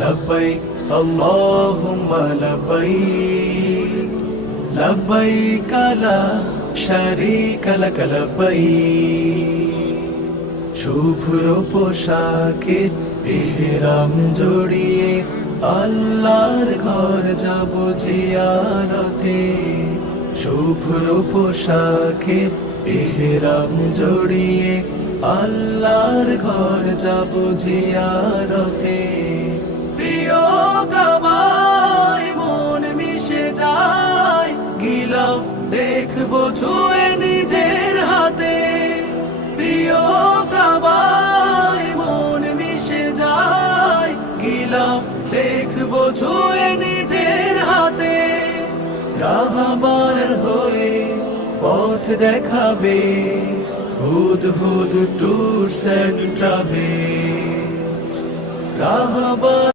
লব্বাইক আল্লাহুম্মা লব্বাইক, লব্বাইক লা শারীকা লাক লব্বাইক। শুভ্র পোশাকের ইহরাম জড়িয়ে আল্লাহর ঘর যাব জিয়ারতে। শুভ্র পোশাকের ইহরাম জড়িয়ে আল্লাহর ঘর যাব জিয়ারতে। প্রিয় কাবায় মন মিশে যায়, গিলাফ দেখবো ছুঁয়ে নিজের হাতে। প্রিয় কাবায় মন মিশে যায়, গিলাফ দেখবো ছুঁয়ে নিজের হাতে। রাহবার হয়ে পথ দেখাবে হুদহুদ ট্যুরস এন্ড ট্রাভেলস। রাহবার